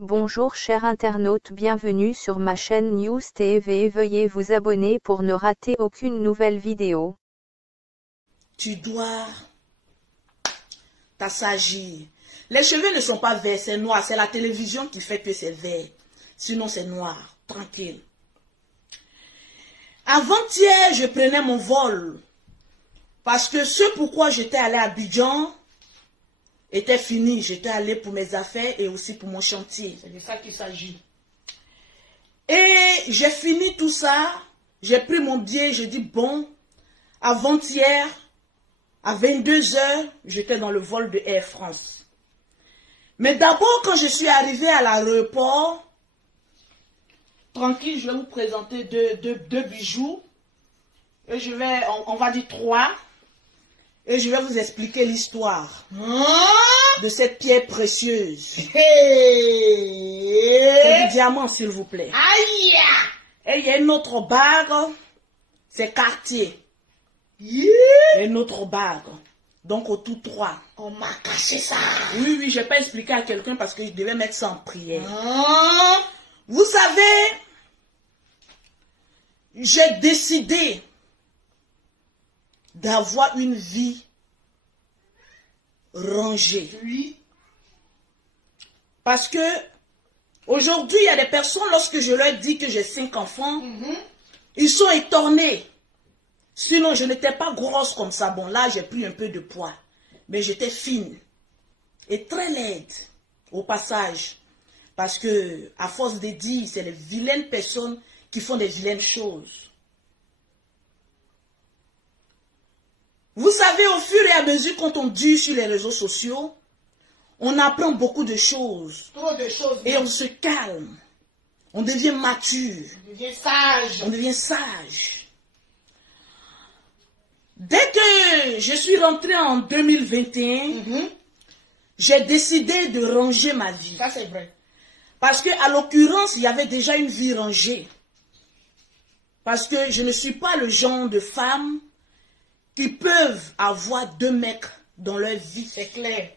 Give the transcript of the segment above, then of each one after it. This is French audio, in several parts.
Bonjour chers internautes, bienvenue sur ma chaîne News TV. Veuillez vous abonner pour ne rater aucune nouvelle vidéo. Tu dois t'assagir. Les cheveux ne sont pas verts, c'est noir. C'est la télévision qui fait que c'est vert. Sinon c'est noir, tranquille. Avant-hier, je prenais mon vol. Parce que ce pourquoi j'étais allé à Abidjan était fini. J'étais allé pour mes affaires et aussi pour mon chantier. C'est de ça qu'il s'agit. Et j'ai fini tout ça. J'ai pris mon billet. J'ai dit bon, avant-hier, à 22 h, j'étais dans le vol de Air France. Mais d'abord, quand je suis arrivé à l'aéroport, tranquille, je vais vous présenter deux bijoux. Et je vais, on va dire 3. Et je vais vous expliquer l'histoire de cette pierre précieuse. C'est du diamant, s'il vous plaît. Aïe! Et il y a une autre bague, c'est Cartier. Il y a une autre bague. Donc au tout 3. On m'a caché ça. Oui, je vais pas expliquer à quelqu'un parce que je devais mettre ça en prière. Vous savez, j'ai décidé d'avoir une vie rangée. Oui. Parce que aujourd'hui, il y a des personnes, lorsque je leur dis que j'ai 5 enfants, ils sont étonnés. Sinon, je n'étais pas grosse comme ça. Bon, là, j'ai pris un peu de poids. Mais j'étais fine. Et très laide, au passage. Parce que, à force de dire, c'est les vilaines personnes qui font des vilaines choses. Vous savez, au fur et à mesure, quand on dit sur les réseaux sociaux, on apprend beaucoup de choses. Trop de choses. Et on se calme. On devient mature. On devient sage. On devient sage. Dès que je suis rentrée en 2021, j'ai décidé de ranger ma vie. Ça, c'est vrai. Parce que, à l'occurrence, il y avait déjà une vie rangée. Parce que je ne suis pas le genre de femme qui peuvent avoir 2 mecs dans leur vie. C'est clair.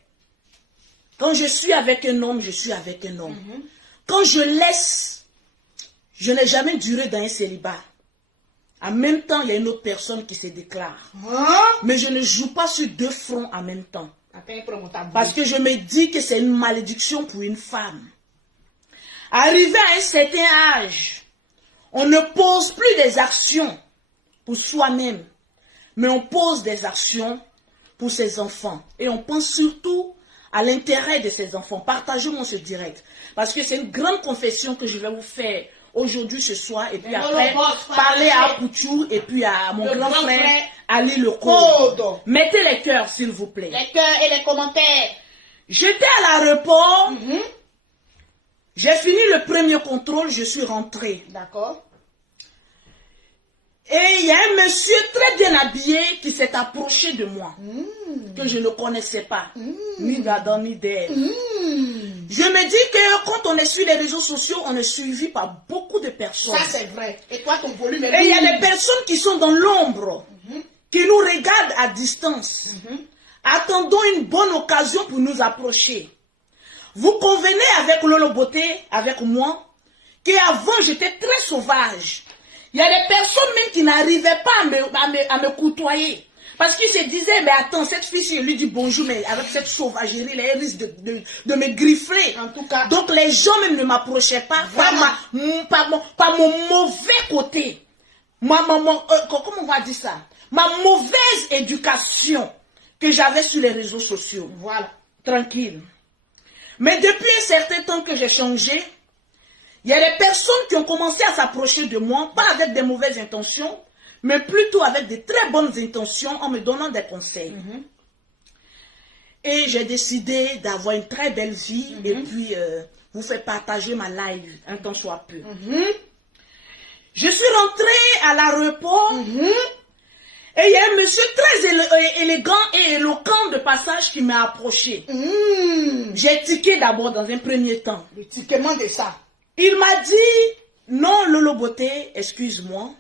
Quand je suis avec un homme, je suis avec un homme. Quand je laisse, je n'ai jamais duré dans un célibat. En même temps, il y a une autre personne qui se déclare. Mais je ne joue pas sur 2 fronts en même temps. Parce que je me dis que c'est une malédiction pour une femme. Arrivé à un certain âge, on ne pose plus des actions pour soi-même, mais on pose des actions pour ses enfants. Et on pense surtout à l'intérêt de ses enfants. Partagez-moi ce direct. Parce que c'est une grande confession que je vais vous faire aujourd'hui, ce soir. Et puis après, parler à Pouchou et puis à mon grand frère Ali Le Code. Mettez les cœurs, s'il vous plaît. Les cœurs et les commentaires. J'étais à l'aéroport. J'ai fini le premier contrôle, je suis rentrée. D'accord. Et il y a un monsieur très bien habillé qui s'est approché de moi, que je ne connaissais pas, ni d'Adam ni d'Ève. Je me dis que quand on est sur les réseaux sociaux, on est suivi par beaucoup de personnes. Ça, c'est vrai. Et toi, ton volume est... Et il y a des personnes qui sont dans l'ombre, qui nous regardent à distance, attendant une bonne occasion pour nous approcher. Vous convenez avec Lolo Beauté, avec moi, qu'avant j'étais très sauvage. Il y a des personnes même qui n'arrivaient pas à me côtoyer. Parce qu'ils se disaient, mais attends, cette fille, si je lui dis bonjour, mais avec cette sauvagerie, elle risque de me griffler. En tout cas. Donc les gens même ne m'approchaient pas par mon mauvais côté. Comment on va dire ça? Ma mauvaise éducation que j'avais sur les réseaux sociaux. Voilà. Tranquille. Mais depuis un certain temps que j'ai changé, il y a des personnes qui ont commencé à s'approcher de moi, pas avec des mauvaises intentions, mais plutôt avec de très bonnes intentions en me donnant des conseils. Et j'ai décidé d'avoir une très belle vie et puis vous faire partager ma live un temps soit peu. Je suis rentrée à l'aéroport et il y a un monsieur très élégant et éloquent de passage qui m'a approché. J'ai tiqué d'abord dans un premier temps. Le tiquement de ça. Il m'a dit, non Lolo Beauté, excuse-moi,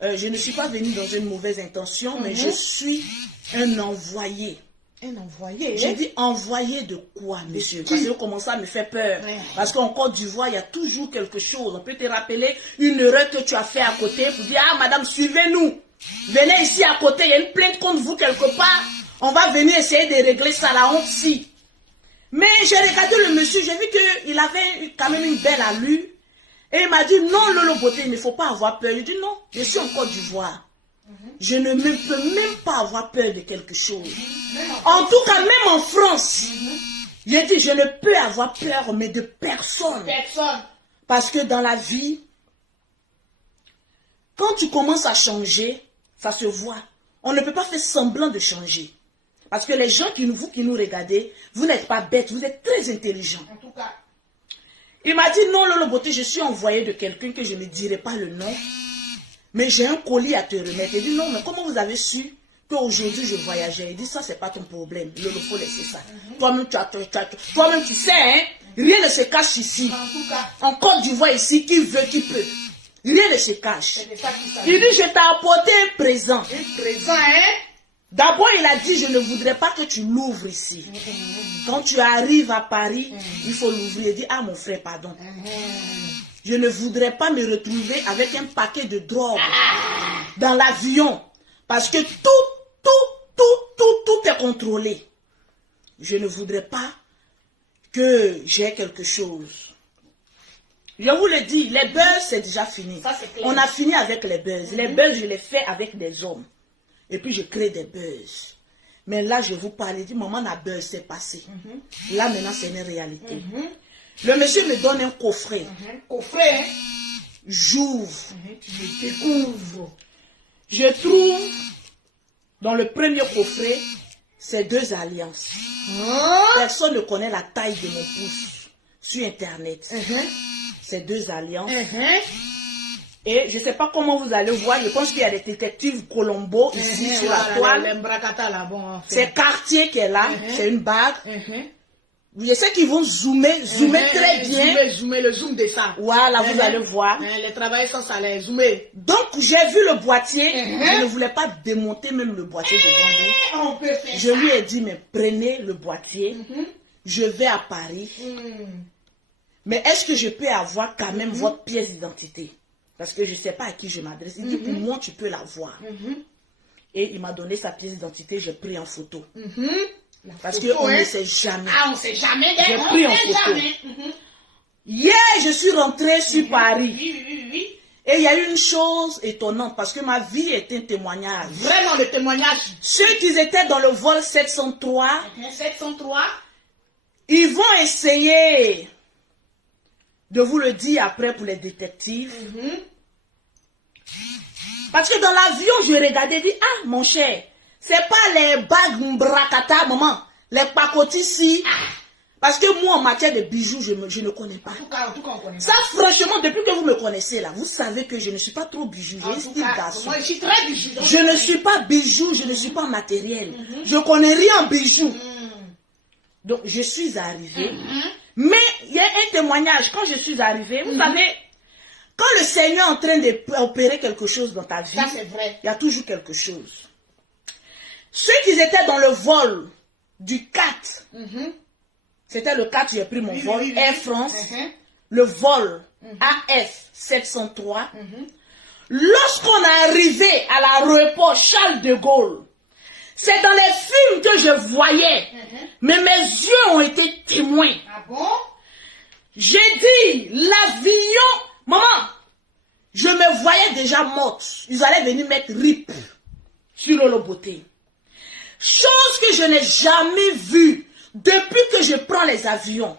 je ne suis pas venue dans une mauvaise intention, mais je suis un envoyé. Un envoyé. J'ai dit envoyé de quoi, monsieur? Parce que vous commencez à me faire peur. Ouais. Parce qu'en Côte d'Ivoire, il y a toujours quelque chose. On peut te rappeler une erreur que tu as fait à côté pour dire, ah madame, suivez-nous. Venez ici à côté, il y a une plainte contre vous quelque part. On va venir essayer de régler ça, la honte si. Mais j'ai regardé le monsieur, j'ai vu qu'il avait quand même une belle allure. Et il m'a dit, non, Lolo Beauté, il ne faut pas avoir peur. Je dis, non, je suis en Côte d'Ivoire. Je ne peux même pas avoir peur de quelque chose. En tout cas, même en France, j'ai dit, je ne peux avoir peur, mais de personne. Personne. Parce que dans la vie, quand tu commences à changer, ça se voit. On ne peut pas faire semblant de changer. Parce que les gens qui nous regardez, vous n'êtes pas bêtes, vous êtes très intelligents. En tout cas. Il m'a dit, non, Lolo Beauté, je suis envoyé de quelqu'un que je ne dirai pas le nom. Mais j'ai un colis à te remettre. Il dit, non, mais comment vous avez su qu'aujourd'hui je voyageais? Il dit, ça, c'est pas ton problème. Il faut laisser ça. Toi-même, toi-même, tu sais, hein, rien ne se cache ici. En tout cas. En Côte d'Ivoire ici, qui veut, qui peut. Rien ne se cache. C'est de ça qu'il s'agit. Il dit, je t'ai apporté un présent. Un présent, hein? D'abord, il a dit, je ne voudrais pas que tu l'ouvres ici. Quand tu arrives à Paris, il faut l'ouvrir. Il dit, ah mon frère, pardon. Je ne voudrais pas me retrouver avec un paquet de drogue dans l'avion. Parce que tout est contrôlé. Je ne voudrais pas que j'ai quelque chose. Je vous le dis, les buzz, c'est déjà fini. Ça, c'est clair. On a fini avec les buzz. Les buzz, je les fais avec des hommes. Et puis, je crée des buzz. Mais là, je vous parle, je dis, maman, la buzz, c'est passé. Là, maintenant, c'est une réalité. Le monsieur me donne un coffret. Coffret, hein? J'ouvre. Tu le découvres. Je trouve, dans le premier coffret, ces deux alliances. Personne ne connaît la taille de mon pouce sur Internet. Ces deux alliances. Et je ne sais pas comment vous allez voir. Je pense qu'il y a des détectives Colombo ici sur la toile. C'est Cartier qui est là. C'est une bague. Je sais qu'ils vont zoomer très bien. Zoomer, le zoom de ça. Voilà, vous allez voir. Les travailleurs sans salaire, zoomer. Donc, j'ai vu le boîtier. Je ne voulais pas démonter même le boîtier devant lui. Je lui ai dit, mais prenez le boîtier. Je vais à Paris. Mais est-ce que je peux avoir quand même votre pièce d'identité? Parce que je ne sais pas à qui je m'adresse. Il dit, pour moi, tu peux l'avoir. Et il m'a donné sa pièce d'identité. J'ai pris en photo. Parce qu'on ne sait jamais. Ah, on ne sait jamais. J'ai pris en photo. Hier, je suis rentrée sur Paris. Oui. Et il y a eu une chose étonnante. Parce que ma vie est un témoignage. Vraiment, le témoignage. Ceux qui étaient dans le vol 703. 703. Ils vont essayer de vous le dire après pour les détectives. Parce que dans l'avion, je regardais et dis, ah, mon cher, c'est pas les bagues mbrakata, maman, les pacotis ici. Parce que moi, en matière de bijoux, je ne connais pas. En tout cas, on connaît Ça, franchement, depuis que vous me connaissez là, vous savez que je ne suis pas trop bijou. J'ai un style garçon. Moi, je suis très bijou. Je ne suis pas bijou, je ne suis pas matériel. Je connais rien en bijoux. Donc, je suis arrivée. Mais il y a un témoignage. Quand je suis arrivée, vous savez, quand le Seigneur est en train d'opérer quelque chose dans ta vie, Ça, c'est vrai. il y a toujours quelque chose. Ceux qui étaient dans le vol du 4, c'était le 4, j'ai pris mon vol, Air France, le vol AF 703. Lorsqu'on est arrivé à l'aéroport Charles de Gaulle, c'est dans les films que je voyais, mais mes yeux ont été témoins. Ah bon? J'ai dit, l'avion, maman, je me voyais déjà morte. Ils allaient venir mettre RIP sur Lolo Beauté. Chose que je n'ai jamais vue depuis que je prends les avions.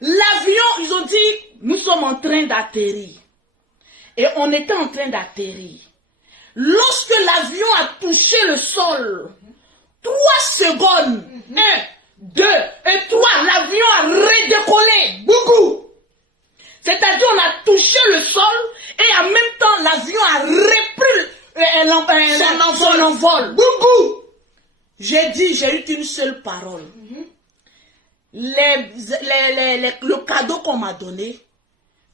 L'avion, ils ont dit, nous sommes en train d'atterrir. Et on était en train d'atterrir. Lorsque l'avion a touché le sol, 3 secondes, 1, 2 et 3, l'avion a redécollé. Beaucoup. C'est-à-dire on a touché le sol et en même temps l'avion a repris son envol. Beaucoup. J'ai dit, j'ai eu qu'une seule parole. Le cadeau qu'on m'a donné,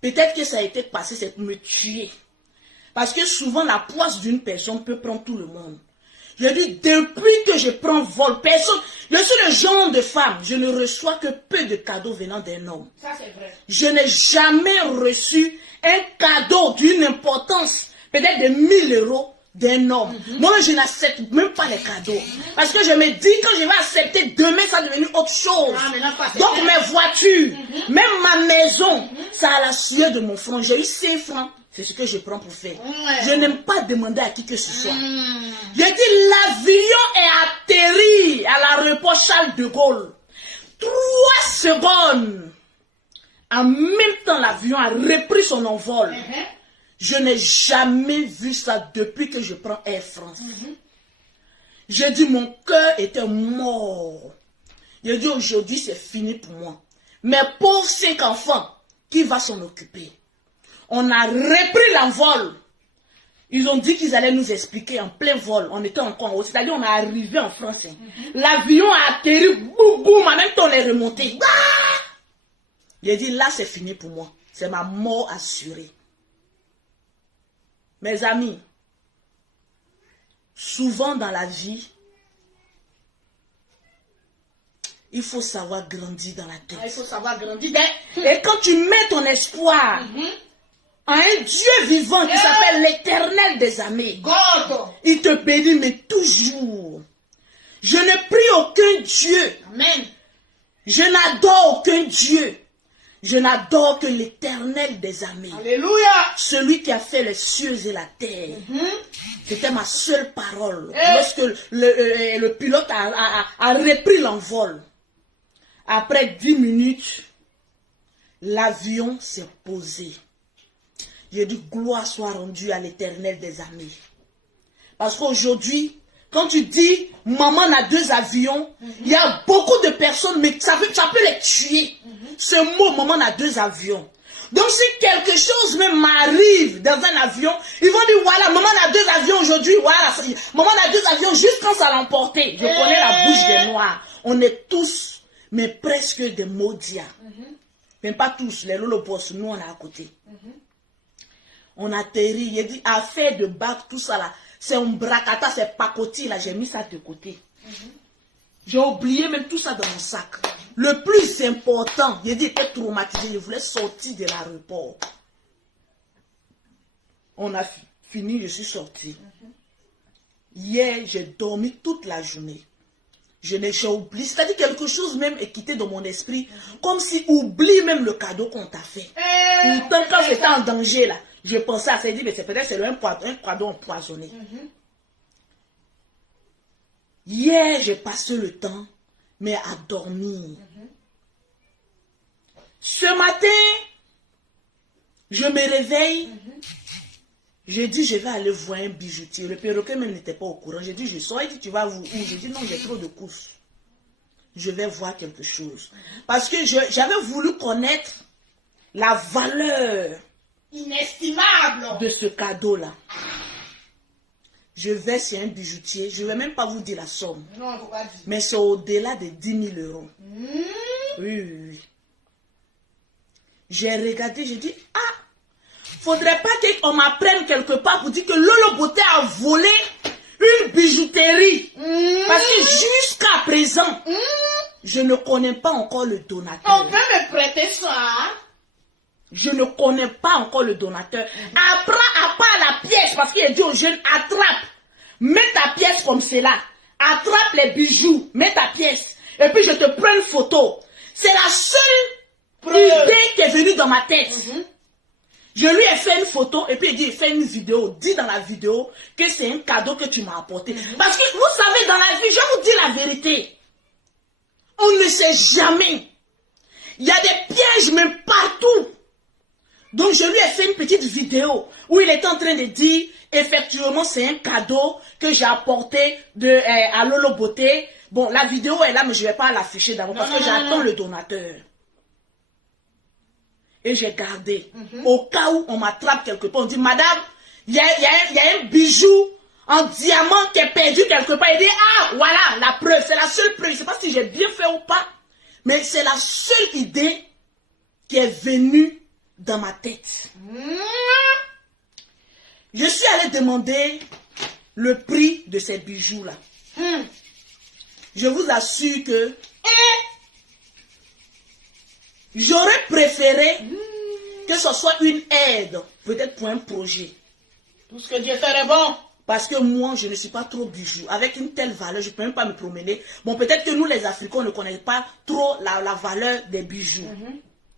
peut-être que ça a été passé, c'est pour me tuer. Parce que souvent la poisse d'une personne peut prendre tout le monde. Je dis, depuis que je prends vol, personne, je suis le genre de femme, je ne reçois que peu de cadeaux venant d'un homme. Ça, c'est vrai. Je n'ai jamais reçu un cadeau d'une importance, peut-être de 1000 euros d'un homme. Moi, je n'accepte même pas les cadeaux. Parce que je me dis, quand je vais accepter demain, ça va devenir autre chose. Donc, mes voitures, même ma maison, ça a la sueur de mon front. J'ai eu 5 francs. C'est ce que je prends pour faire. Je n'aime pas demander à qui que ce soit. J'ai dit, l'avion est atterri à l'aéroport Charles de Gaulle. 3 secondes. En même temps, l'avion a repris son envol. Je n'ai jamais vu ça depuis que je prends Air France. J'ai dit, mon cœur était mort. J'ai dit, aujourd'hui, c'est fini pour moi. Mes pauvres 5 enfants, qui va s'en occuper? On a repris l'envol. Ils ont dit qu'ils allaient nous expliquer en plein vol. On était encore en haut. C'est-à-dire, on est arrivé en France. L'avion a atterri, boum, boum, en même temps, on est remonté. J'ai dit, là, c'est fini pour moi. C'est ma mort assurée. Mes amis, souvent dans la vie, il faut savoir grandir dans la tête. Il faut savoir grandir. Et quand tu mets ton espoir en un Dieu vivant qui s'appelle l'Éternel des armées, il te bénit, mais toujours. Je ne prie aucun Dieu. Amen. Je n'adore aucun Dieu. Je n'adore que l'Éternel des armées. Alléluia. Celui qui a fait les cieux et la terre. C'était ma seule parole. Lorsque le pilote a repris l'envol. Après 10 minutes, l'avion s'est posé. J'ai dit, gloire soit rendue à l'Éternel des armées. Parce qu'aujourd'hui, quand tu dis, maman a 2 avions, il y a beaucoup de personnes, mais ça peut les tuer. Ce mot, maman a 2 avions. Donc si quelque chose même m'arrive dans un avion, ils vont dire, voilà, maman a 2 avions aujourd'hui, voilà, maman a 2 avions juste quand ça l'a emporté. Je connais la bouche des Noirs. On est tous, mais presque des maudits. Même pas tous, les lolopos, nous on est à côté. On atterrit, il dit, affaire de bac, tout ça là. C'est un bracata, c'est pacotille, là, j'ai mis ça de côté. J'ai oublié même tout ça dans mon sac. Le plus important, j'ai dit, j'étais traumatisé, je voulais sortir de l'aéroport. On a fini, je suis sorti. Hier, j'ai dormi toute la journée. J'ai oublié, c'est-à-dire quelque chose même est quitté dans mon esprit, comme si oublie même le cadeau qu'on t'a fait. Pourtant, quand j'étais en danger, là, je pensais à ça, mais c'est peut-être un cadeau empoisonné. Hier, j'ai passé le temps, mais à dormir. Ce matin, je me réveille. J'ai dit, je vais aller voir un bijoutier. Le perroquet même n'était pas au courant. J'ai dit, je sors. Il dit, tu vas où? J'ai dit, non, j'ai trop de courses. Je vais voir quelque chose. Parce que j'avais voulu connaître la valeur inestimable de ce cadeau-là. Je vais chez un bijoutier. Je ne vais même pas vous dire la somme. Non, faut pas dire. Mais c'est au-delà de 10 000 euros. Oui. J'ai regardé, j'ai dit, ah, faudrait pas qu'on m'apprenne quelque part pour dire que Lolo Beauté a volé une bijouterie. Parce que jusqu'à présent, je ne connais pas encore le donateur. On peut me prêter ça? Je ne connais pas encore le donateur. Apprends à part la pièce, parce qu'il a dit aux jeunes, attrape. Mets ta pièce comme cela. Attrape les bijoux. Mets ta pièce. Et puis je te prends une photo. C'est la seule idée qui est venue dans ma tête. Je lui ai fait une photo et puis il dit, fais une vidéo. Dis dans la vidéo que c'est un cadeau que tu m'as apporté. Parce que vous savez, dans la vie, je vous dis la vérité. On ne sait jamais. Il y a des pièges même partout. Donc je lui ai fait une petite vidéo où il est en train de dire, effectivement, c'est un cadeau que j'ai apporté à Lolo Beauté. Bon, la vidéo est là, mais je ne vais pas l'afficher d'abord parce que j'attends le donateur. Et j'ai gardé. Au cas où on m'attrape quelque part, on dit, madame, il y a un bijou en diamant qui est perdu quelque part. Il dit, ah, voilà, la preuve, c'est la seule preuve. Je ne sais pas si j'ai bien fait ou pas, mais c'est la seule idée qui est venue dans ma tête. Je suis allée demander le prix de ces bijoux-là. Je vous assure que j'aurais préféré que ce soit une aide, peut-être pour un projet. Tout ce que Dieu ferait bon. Parce que moi, je ne suis pas trop bijoux. Avec une telle valeur, je ne peux même pas me promener. Bon, peut-être que nous, les Africains, ne connaissons pas trop la valeur des bijoux.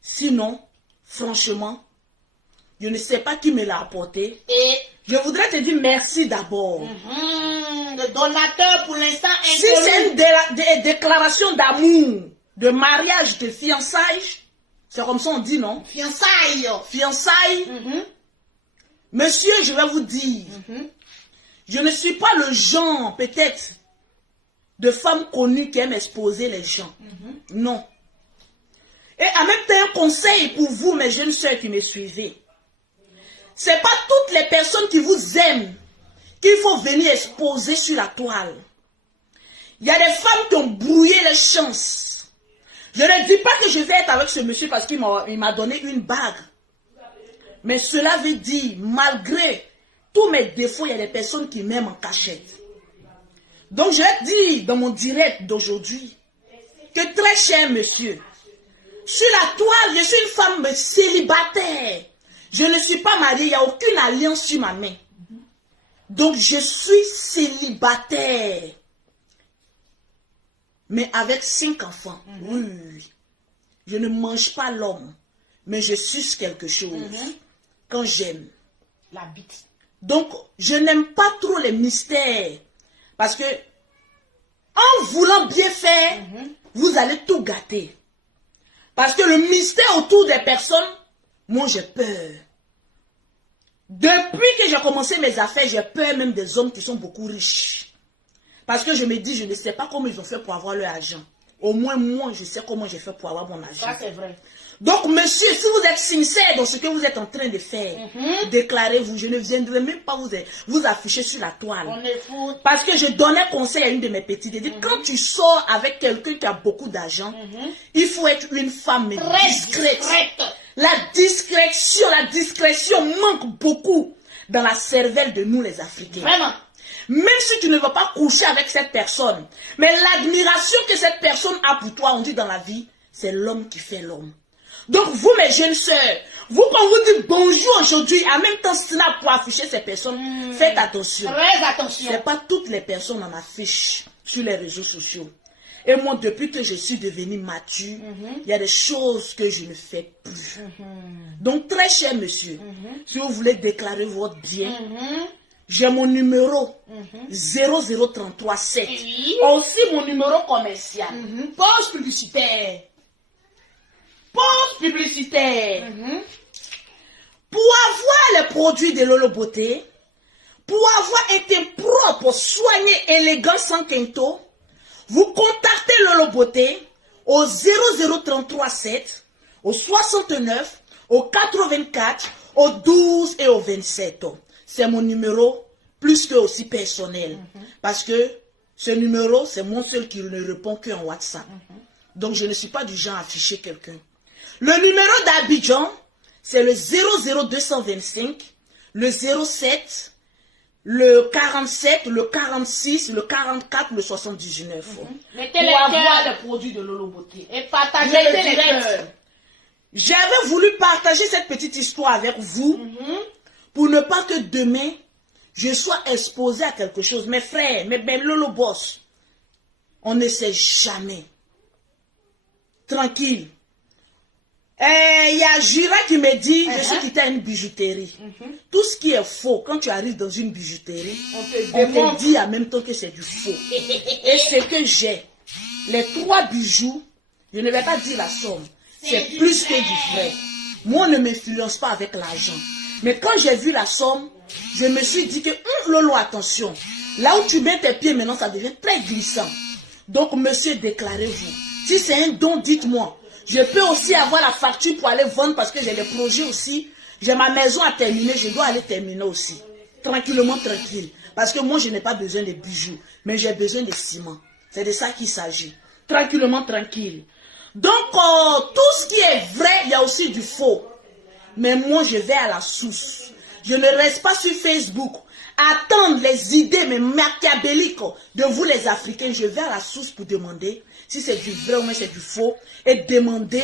Sinon, franchement, je ne sais pas qui me l'a apporté. Et je voudrais te dire merci d'abord. le donateur, pour l'instant, Si c'est une déclaration d'amour, de mariage, de fiançailles, c'est comme ça on dit, non? Fiançailles. Fiançailles. Monsieur, je vais vous dire, je ne suis pas le genre, peut-être, de femme connue qui aime exposer les gens. Non. Et en même temps, un conseil pour vous, mes jeunes soeurs qui me suivez. C'est pas toutes les personnes qui vous aiment qu'il faut venir exposer sur la toile. Il y a des femmes qui ont brouillé les chances. Je ne dis pas que je vais être avec ce monsieur parce qu'il m'a donné une bague. Mais cela veut dire, malgré tous mes défauts, il y a des personnes qui m'aiment en cachette. Donc je dis dans mon direct d'aujourd'hui que très cher monsieur, sur la toile, je suis une femme célibataire. Je ne suis pas mariée, il n'y a aucune alliance sur ma main. Donc je suis célibataire. Mais avec 5 enfants. Oui. Je ne mange pas l'homme. Mais je suce quelque chose. Quand j'aime. La bite. Donc, je n'aime pas trop les mystères. Parce que, en voulant bien faire, vous allez tout gâter. Parce que le mystère autour des personnes, moi j'ai peur. Depuis que j'ai commencé mes affaires, j'ai peur même des hommes qui sont beaucoup riches. Parce que je me dis, je ne sais pas comment ils ont fait pour avoir leur argent. Au moins, moi, je sais comment j'ai fait pour avoir mon argent. Ça, c'est vrai. Donc, monsieur, si vous êtes sincère dans ce que vous êtes en train de faire, déclarez-vous. Je ne viendrai même pas vous afficher sur la toile. On est fou. Parce que je donnais conseil à une de mes petites. Elle dit, quand tu sors avec quelqu'un qui a beaucoup d'argent, il faut être une femme discrète. La discrétion manque beaucoup dans la cervelle de nous les Africains. Vraiment. Même si tu ne vas pas coucher avec cette personne, mais l'admiration que cette personne a pour toi, on dit dans la vie, c'est l'homme qui fait l'homme. Donc vous mes jeunes sœurs, vous quand vous dites bonjour aujourd'hui, en même temps snap pour afficher ces personnes, faites attention. Très attention. C'est pas toutes les personnes en affichent sur les réseaux sociaux. Et moi, depuis que je suis devenue mature, il y a des choses que je ne fais plus. Donc, très cher monsieur, si vous voulez déclarer votre bien, j'ai mon numéro 00337. Aussi mon numéro commercial. Pause publicitaire. Pause publicitaire. Pour avoir les produits de Lolo Beauté, pour avoir un teint propre, soigné, élégant, sans quinto, vous contactez Lolo Beauté au 00337, au 69, au 84, au 12 et au 27. C'est mon numéro plus que aussi personnel. Parce que ce numéro, c'est mon seul qui ne répond qu'en WhatsApp. Donc je ne suis pas du genre à afficher quelqu'un. Le numéro d'Abidjan, c'est le 00225, le 07, le 47, le 46, le 44, le 79. Mettez Pour les avoir cœurs les produits de Lolo Beauté. et partagez Mettez le les direct. cœurs. J'avais voulu partager cette petite histoire avec vous pour ne pas que demain, je sois exposé à quelque chose. Mes frères, mes belles Lolo Boss, on ne sait jamais. Tranquille. Il y a Jira qui me dit, je suis quitté à une bijouterie. Tout ce qui est faux, quand tu arrives dans une bijouterie, on te dit en même temps que c'est du faux. Et ce que j'ai, les 3 bijoux, je ne vais pas dire la somme, c'est plus que du vrai. Moi, on ne m'influence pas avec l'argent. Mais quand j'ai vu la somme, je me suis dit que, Lolo, attention, là où tu mets tes pieds maintenant, ça devient très glissant. Donc, monsieur, déclarez-vous. Si c'est un don, dites-moi. Je peux aussi avoir la facture pour aller vendre parce que j'ai des projets aussi. J'ai ma maison à terminer, je dois aller terminer aussi. Tranquillement, tranquille. Parce que moi, je n'ai pas besoin de bijoux, mais j'ai besoin de ciment. C'est de ça qu'il s'agit. Tranquillement, tranquille. Donc, tout ce qui est vrai, il y a aussi du faux. Mais moi, je vais à la source. Je ne reste pas sur Facebook attendre les idées mais machiavéliques de vous les Africains, je vais à la source pour demander si c'est du vrai ou c'est du faux et demander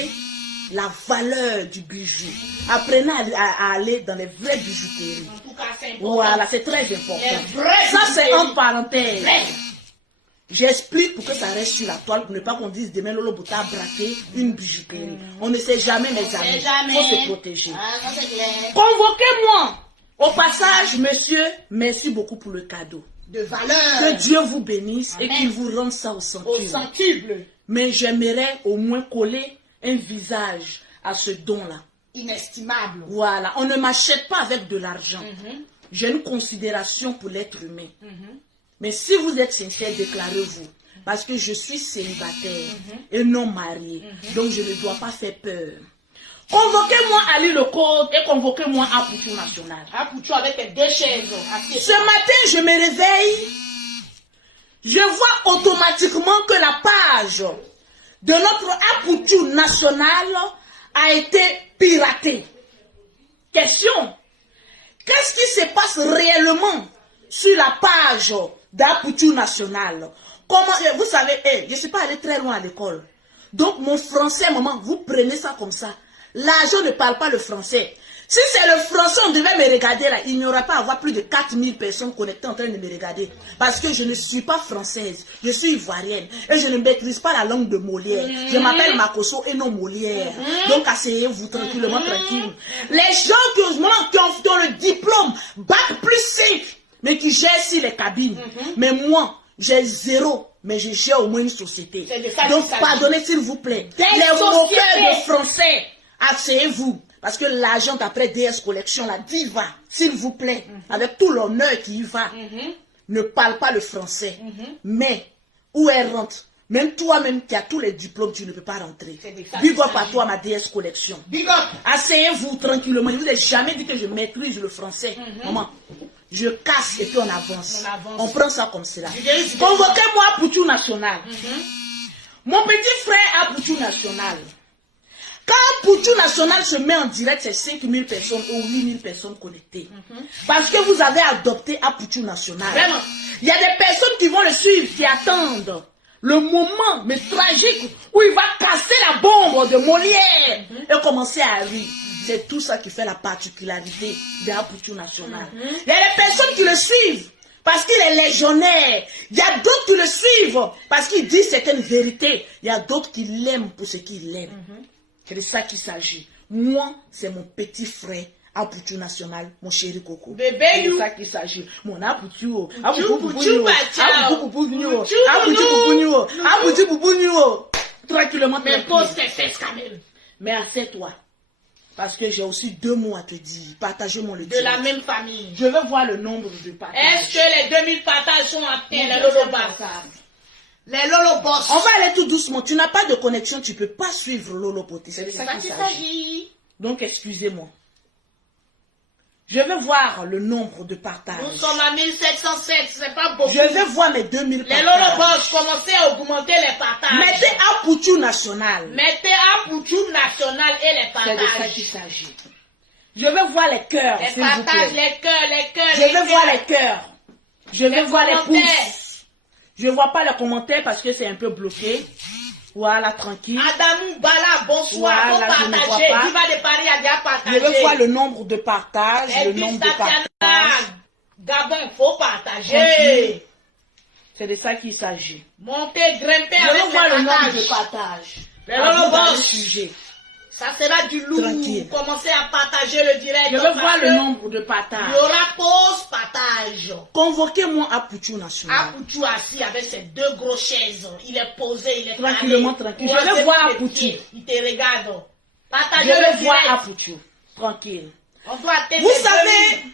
la valeur du bijou. Apprenez à aller dans les vraies bijouteries. En tout cas, c'est important. Voilà, c'est très important. vraies Ça, c'est bijouteries. en parenthèse. Vrai. J'explique pour que ça reste sur la toile, pour ne pas qu'on dise demain Lolo Bota a braqué une bijouterie. On ne sait jamais, mes amis. Il faut se protéger. Ah, ça c'est clair. Convoquez-moi. Au passage, monsieur, merci beaucoup pour le cadeau. De valeur. Que Dieu vous bénisse et Amen. qu'il vous rende ça au Au centuple. centuple. Mais j'aimerais au moins coller un visage à ce don-là. Inestimable. Voilà, on ne m'achète pas avec de l'argent. J'ai une considération pour l'être humain. Mais si vous êtes sincère, déclarez-vous. Parce que je suis célibataire et non marié. Donc je ne dois pas faire peur. Convoquez-moi à l'île le code et convoquez-moi à Poutou National. Un pouchou avec les 2 chaises. Ce matin, je me réveille. Je vois automatiquement que la page de notre Apoutou national a été piratée. Question. Qu'est-ce qui se passe réellement sur la page d'Apoutou national? Comment, vous savez, je ne suis pas allé très loin à l'école. Donc mon français, maman, vous prenez ça comme ça. L'argent ne parle pas le français. Si c'est le français, on devait me regarder là. Il n'y aura pas à avoir plus de 4000 personnes connectées en train de me regarder. Parce que je ne suis pas française. Je suis ivoirienne. Et je ne maîtrise pas la langue de Molière. Je m'appelle Makosso et non Molière. Donc asseyez-vous tranquillement, tranquille. Les gens qui ont le diplôme, bac plus 5, mais qui gèrent si les cabines. Mais moi, j'ai 0. Mais je gère au moins une société. Donc pardonnez s'il vous plaît. Les moqueurs de français, asseyez-vous. Parce que l'argent d'après DS Collection, la diva, s'il vous plaît, avec tout l'honneur qui y va, ne parle pas le français. Mais, où elle rentre, même toi-même qui as tous les diplômes, tu ne peux pas rentrer. Big up à toi, ma DS Collection. Big up. Asseyez-vous tranquillement. Je ne vous ai jamais dit que je maîtrise le français. Maman, je casse et puis on avance. On prend ça comme cela. Convoquez-moi à Poutou National. Mon petit frère à Poutou National. Quand Poutou National se met en direct, c'est 5000 personnes ou 8000 personnes connectées. Parce que vous avez adopté à Poutou National. Vraiment. Il y a des personnes qui vont le suivre, qui attendent le moment, mais tragique, où il va casser la bombe de Molière et commencer à rire. C'est tout ça qui fait la particularité de Poutou National. Il y a des personnes qui le suivent parce qu'il est légionnaire. Il y a d'autres qui le suivent parce qu'il dit certaines vérités. Il y a d'autres qui l'aiment pour ce qu'il aime. C'est de ça qu'il s'agit. Moi, c'est mon petit frère, Apoutou National, mon chéri Coco. Bébé, c'est de ça qu'il s'agit. Mon Apoutou, tranquillement, Mais pose tes fesses quand même. mais assieds-toi. Parce que j'ai aussi 2 mots à te dire. Partagez-moi le De direct. la même famille. Je veux voir le nombre de partages. Est-ce que les 2000 partages sont à terre, les Lolo Boss? Les Lolo Boss. On va aller tout doucement. Tu n'as pas de connexion, tu ne peux pas suivre Lolo Poté. C'est de ça qu'il s'agit. Donc, excusez-moi. Je vais voir le nombre de partages. Nous sommes à 1707, c'est pas beaucoup. Je vais voir mes 2000 Les Lolo partages. Boss, commencez à augmenter les partages. Mettez Apoutou National. Mettez à Poutou National et les C'est de ça partages. qu'il s'agit. Je vais voir les cœurs, Les s'il vous partages, plaît. les cœurs, les cœurs. Je vais voir les cœurs. Je vais voir les commentaires. pouces. Je ne vois pas les commentaires parce que c'est un peu bloqué. Voilà, tranquille. Adamou Bala, bonsoir. Voilà, Faut je ne vois partager. pas. Diva de Paris a déjà Je partagé. veux voir le nombre de partages. Le Elvis nombre de Tatiana, partages. Gabon, faut partager. Tranquille. C'est de ça qu'il s'agit. Montez, grimper Je avec veux voir le les nombre de partages. partages. Les À vous Lolo dans le Boss. sujet. Ça sera du lourd. Tranquille. Commencez à partager le direct. Je veux parce voir que le nombre de Il partages. y aura pause, partage. Convoquez-moi à Poutou National. Apoutou assis avec ses 2 grosses chaises. Il est posé, il est Tranquillement, calé. tranquille. Moi, Je vais c'est voir petit Apoutou. pied. Il te regarde. Je Partagez vais le voir à direct. Poutou. Tranquille. On doit atteindre Vous les savez, 2000.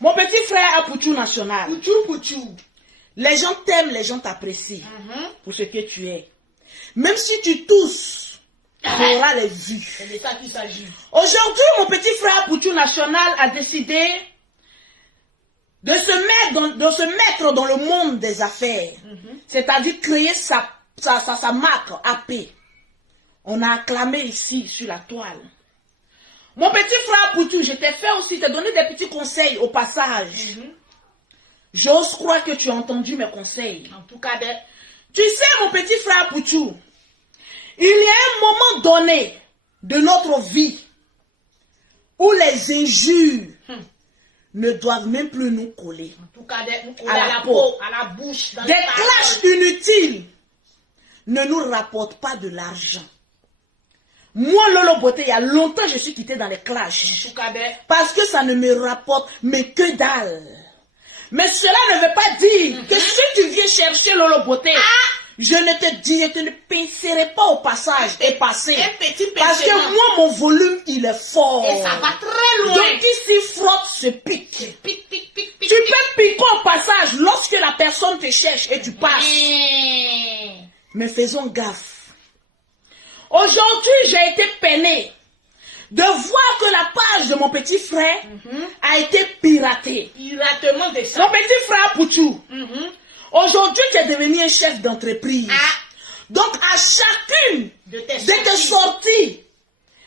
mon petit frère à Poutou National. Poutou. Les gens t'aiment, les gens t'apprécient pour ce que tu es. Même si tu tousses, tu auras les vues. C'est de ça qu'il s'agit. Aujourd'hui, mon petit frère Poutou National a décidé de se mettre dans le monde des affaires. C'est-à-dire créer sa marque AP. On a acclamé ici sur la toile. Mon petit frère Poutou, je t'ai fait aussi, te donné des petits conseils au passage. J'ose croire que tu as entendu mes conseils. En tout cas, tu sais, mon petit frère Pouchou, il y a un moment donné de notre vie où les injures ne doivent même plus nous coller. En tout cas, à la peau, à la bouche. Des clashs inutiles ne nous rapportent pas de l'argent. Moi, Lolo Beauté, il y a longtemps, je suis quitté dans les clashs. Parce que ça ne me rapporte, mais que dalle. Mais cela ne veut pas dire que si tu viens chercher Lolo Beauté, je ne te dis, je ne pincerai pas au passage et passer. Parce que moi, mon volume, il est fort. Et ça va très loin. Donc ici, frotte se pique. Tu peux piquer au passage lorsque la personne te cherche et tu passes. Mais faisons gaffe. Aujourd'hui, j'ai été peiné de voir que la page de mon petit frère a été piratée. Piratement de ça. Mon petit frère Pouchou. Aujourd'hui, tu es devenu un chef d'entreprise. Donc, à chacune de tes sorties,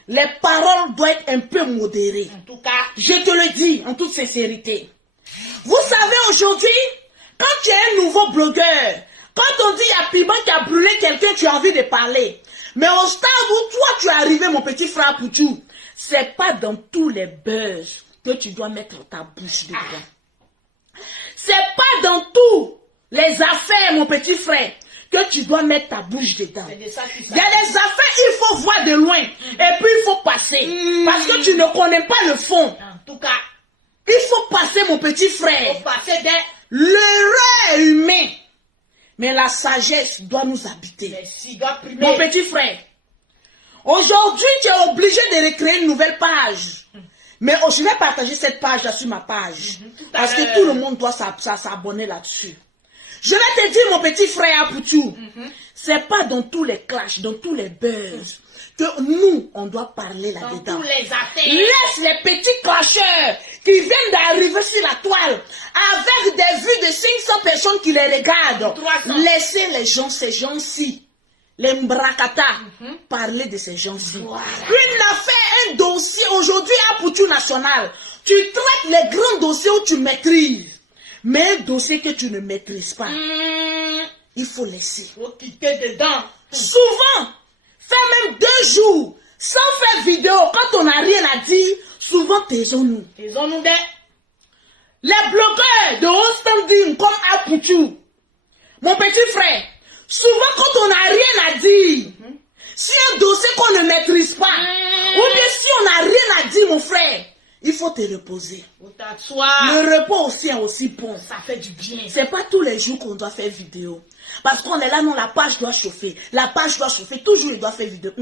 les paroles doivent être un peu modérées. En tout cas, je te le dis en toute sincérité. Vous savez, aujourd'hui, quand tu es un nouveau blogueur, quand on dit il y a Piment qui a brûlé quelqu'un, tu as envie de parler. Mais au stade où toi tu es arrivé, mon petit frère Pouchou, c'est pas dans tous les buzz que tu dois mettre ta bouche dedans. C'est pas dans tous les affaires, mon petit frère, que tu dois mettre ta bouche dedans. Il y a des affaires, il faut voir de loin. Et puis il faut passer. Parce que tu ne connais pas le fond. En tout cas, il faut passer, mon petit frère. Il faut passer l'erreur est humaine. Mais la sagesse doit nous habiter. Mon petit frère, aujourd'hui, tu es obligé de recréer une nouvelle page. Mais je vais partager cette page-là sur ma page. Parce que tout le monde doit s'abonner là-dessus. Je vais te dire, mon petit frère Pouchou, c'est pas dans tous les clashs, dans tous les buzz, que nous, on doit parler là-dedans. Laisse les petits clasheurs qui viennent d'arriver sur la toile avec des vues de 500 personnes qui les regardent. 300. Laissez les gens, ces gens-ci, les mbrakata, parler de ces gens-ci. Voilà. Une affaire, un dossier, aujourd'hui à Pouchou National, tu traites les grands dossiers où tu maîtrises. Mais un dossier que tu ne maîtrises pas, il faut laisser. Il faut quitter dedans. Souvent, fais même 2 jours sans faire vidéo. Quand on n'a rien à dire, souvent taisons-nous. Taisons-nous les blogueurs de haut standing comme Pouchou, mon petit frère, souvent quand on n'a rien à dire, si un dossier qu'on ne maîtrise pas, ou bien si on n'a rien à dire, mon frère, il faut te reposer. Le repos aussi est aussi bon. Ça fait du bien. C'est pas tous les jours qu'on doit faire vidéo. Parce qu'on est là, non, la page doit chauffer. La page doit chauffer. Toujours, il doit faire vidéo.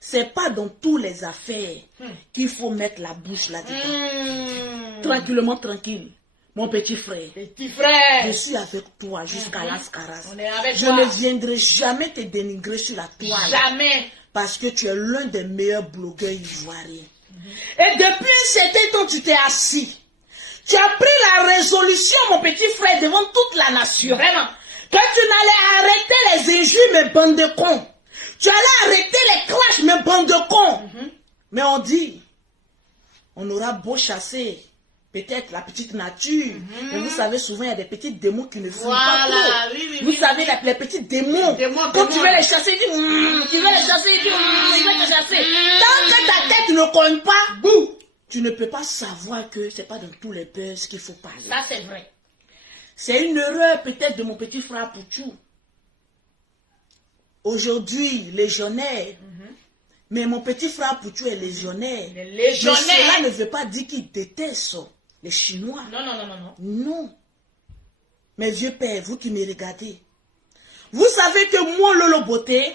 C'est pas dans tous les affaires qu'il faut mettre la bouche là-dedans. Tranquillement, tranquille. Mon petit frère. Petit frère. Je suis avec toi jusqu'à l'Ascaras. Je toi. ne viendrai jamais te dénigrer sur la toile. Jamais. Parce que tu es l'un des meilleurs blogueurs ivoiriens. Et depuis un certain temps, tu t'es assis. Tu as pris la résolution, mon petit frère, devant toute la nation. Vraiment. Que tu n'allais arrêter les injures, mes bandes de cons. Tu allais arrêter les clashs, mes bandes de cons. Mais on dit, on aura beau chasser peut-être la petite nature. Mais vous savez, souvent, il y a des petits démons qui ne font pas trop. Vous savez, les petits démons, quand tu veux les chasser, tu veux les chasser, il va te chasser. Tant que ta tête ne cogne pas, tu ne peux pas savoir que c'est pas dans tous les buzz qu'il faut parler. Ça, c'est vrai. C'est une erreur peut-être de mon petit frère Pouchou. Aujourd'hui, légionnaire. Mais mon petit frère Pouchou est légionnaire. Mais cela ne veut pas dire qu'il déteste les Chinois. Non. Mes vieux pères, vous qui me regardez. Vous savez que moi, Lolo Beauté,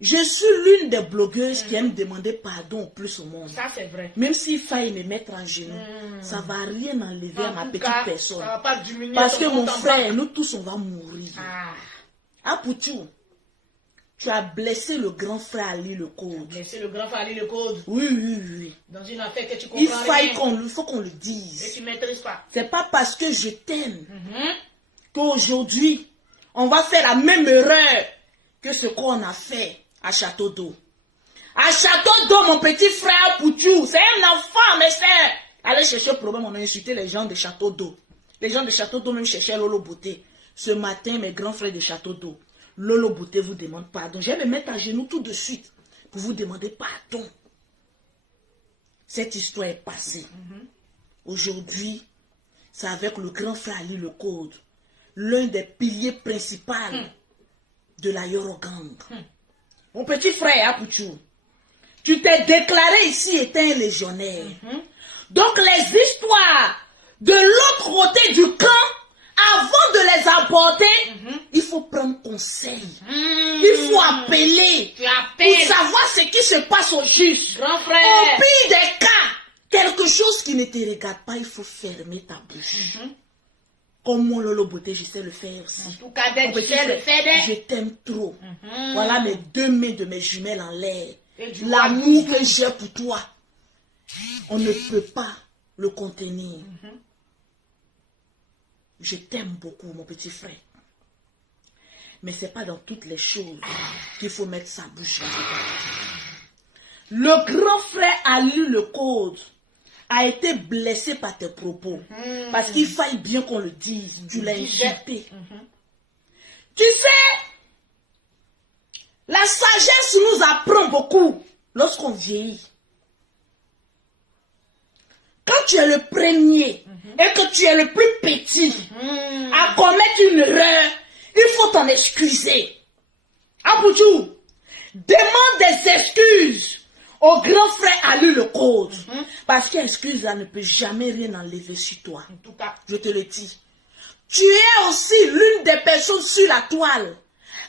je suis l'une des blogueuses qui aime demander pardon au plus au monde. Ça, c'est vrai. Même s'il faille me mettre en genoux, ça ne va rien enlever à ma petite personne. Ça va pas diminuer. Parce que mon frère, nous tous, on va mourir. Pouchou, tu as blessé le grand frère Ali Le Code. Blessé le grand frère Ali Le Code. Oui. Dans une affaire que tu comprends Il faut qu'on le dise. Et tu ne maîtrises pas. C'est pas parce que je t'aime qu'aujourd'hui, on va faire la même erreur que ce qu'on a fait à Château d'Eau. À Château d'Eau, mon petit frère Pouchou, c'est un enfant, mais c'est Allez chercher problème, on a insulté les gens de Château d'Eau. Les gens de Château d'Eau même cherchaient Lolo Beauté. Ce matin, mes grands frères de Château d'Eau, Lolo Beauté vous demande pardon. Je vais me mettre à genoux tout de suite pour vous demander pardon. Cette histoire est passée. Aujourd'hui, c'est avec le grand frère Ali Le Code, l'un des piliers principaux de la Yorogang. Mon petit frère Apouchou, tu t'es déclaré ici étant un légionnaire. Donc les histoires de l'autre côté du camp, avant de les apporter, il faut prendre conseil. Il faut appeler pour savoir ce qui se passe au juste. Grand frère. Au pire des cas, quelque chose qui ne te regarde pas, il faut fermer ta bouche. Comme mon Lolo Beauté, je sais le faire aussi. En tout cas, tu sais le faire. Je t'aime trop. Voilà mes deux mains de mes jumelles en l'air. L'amour que j'ai pour toi, on ne peut pas le contenir. Je t'aime beaucoup, mon petit frère. Mais ce n'est pas dans toutes les choses qu'il faut mettre sa bouche. Le grand frère a lu le code, a été blessé par tes propos. Parce qu'il faille bien qu'on le dise. Tu l'as insulté. Tu sais, la sagesse nous apprend beaucoup lorsqu'on vieillit. Quand tu es le premier et que tu es le plus petit à commettre une erreur, il faut t'en excuser. Apouchou, demande des excuses au grand frère a lu le code. Parce qu'excuse là ne peut jamais rien enlever sur toi. En tout cas, je te le dis. Tu es aussi l'une des personnes sur la toile.